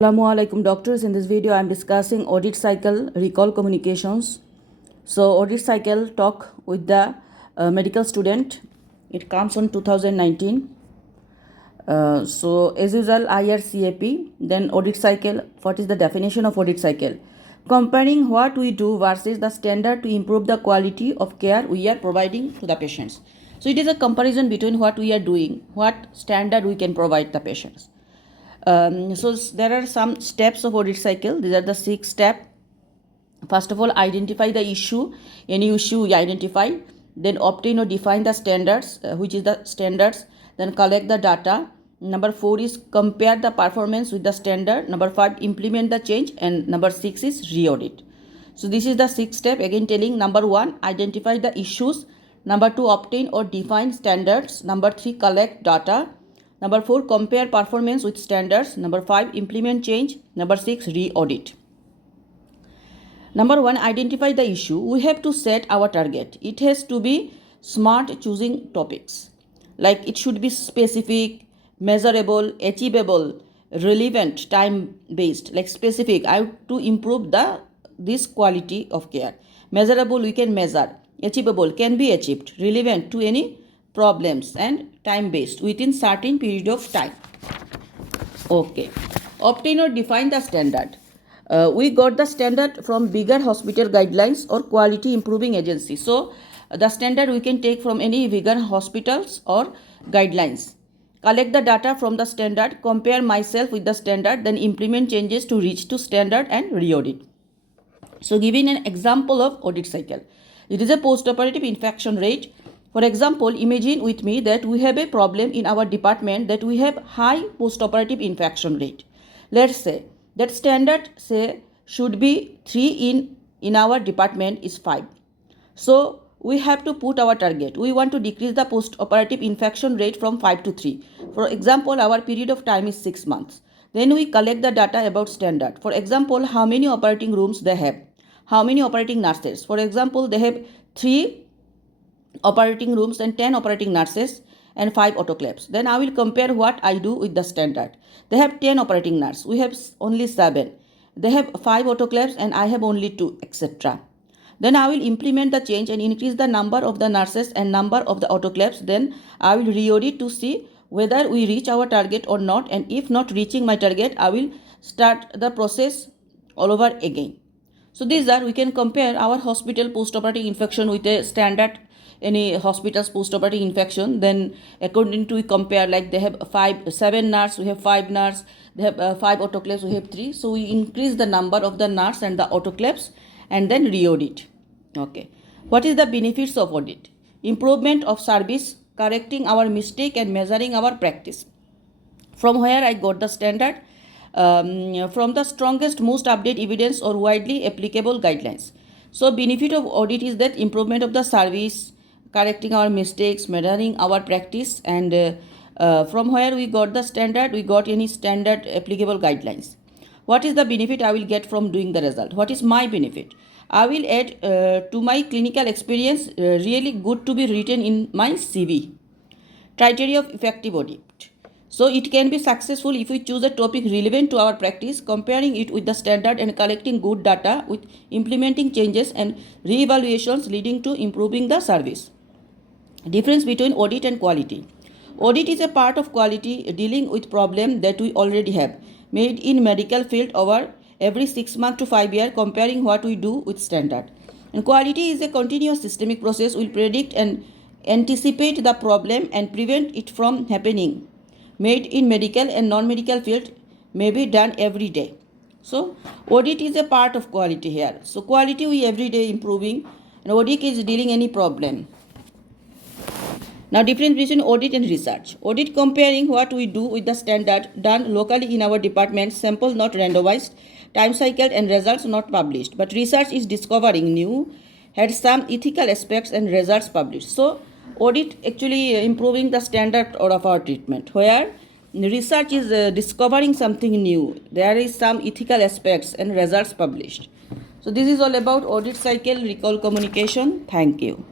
Assalamualaikum doctors. In this video I am discussing audit cycle recall communications. So audit cycle talk with the medical student. It comes on 2019. So as usual IRCAP, then audit cycle. What is the definition of audit cycle? Comparing what we do versus the standard to improve the quality of care we are providing to the patients. So it is a comparison between what we are doing, what standard we can provide the patients. So there are some steps of audit cycle. These are the 6 steps. First of all, identify the issue. Any issue we identify. Then obtain or define the standards, which is the standards. Then collect the data. Number 4 is compare the performance with the standard. Number 5, implement the change. And number 6 is re-audit. So this is the 6 step. Again telling, number 1, identify the issues. Number 2, obtain or define standards. Number 3, collect data. Number 4, compare performance with standards. Number 5, implement change. Number 6, re-audit. Number 1, identify the issue. We have to set our target. It has to be smart choosing topics. Like it should be specific, measurable, achievable, relevant, time-based. Like specific, I have to improve this quality of care. Measurable, we can measure. Achievable, can be achieved. Relevant to any problems, and time based within certain period of time. Okay, obtain or define the standard. We got the standard from bigger hospital guidelines or quality improving agency. So the standard we can take from any bigger hospitals or guidelines. Collect the data from the standard, compare myself with the standard, then implement changes to reach to standard and re-audit. So giving an example of audit cycle. It is a post-operative infection rate. For example, imagine with me that we have a problem in our department that we have high post-operative infection rate. Let's say that standard should be 3 in our department is 5. So we have to put our target. We want to decrease the post-operative infection rate from 5 to 3. For example, our period of time is 6 months. Then we collect the data about standard. For example, how many operating rooms they have, how many operating nurses. For example, they have 3 operating rooms and 10 operating nurses and 5 autoclaves. Then I will compare what I do with the standard. They have 10 operating nurses. We have only 7. They have 5 autoclaves and I have only 2, etc. Then I will implement the change and increase the number of the nurses and number of the autoclaves. Then I will re-audit to see whether we reach our target or not. And if not reaching my target, I will start the process all over again. So these are, we can compare our hospital post-operative infection with a standard any hospital's post-operative infection. Then according to we compare, like they have 7 nurses, we have 5 nurses, they have 5 autoclaves, we have 3. So we increase the number of the nurse and the autoclaves and then re-audit. Okay, what is the benefits of audit? Improvement of service, correcting our mistake and measuring our practice. From where I got the standard? From the strongest, most updated evidence or widely applicable guidelines. So benefit of audit is that improvement of the service, correcting our mistakes, measuring our practice, and from where we got the standard, we got any standard applicable guidelines. What is the benefit I will get from doing the result? What is my benefit? I will add to my clinical experience, really good to be written in my CV. Criteria of effective audit. So it can be successful if we choose a topic relevant to our practice, comparing it with the standard and collecting good data with implementing changes and re-evaluations leading to improving the service. Difference between audit and quality. Audit is a part of quality dealing with problem that we already have, made in medical field over every 6 months to 5 years, comparing what we do with standard. And quality is a continuous systemic process, will predict and anticipate the problem and prevent it from happening. Made in medical and non-medical field, may be done every day. So audit is a part of quality here. So quality we every day improving, and audit is dealing any problem. Now difference between audit and research. Audit comparing what we do with the standard done locally in our department, sample not randomized, time cycle and results not published. But research is discovering new, had some ethical aspects and results published. So audit actually improving the standard of our treatment, where research is discovering something new. There is some ethical aspects and results published. So this is all about audit cycle recall communication. Thank you.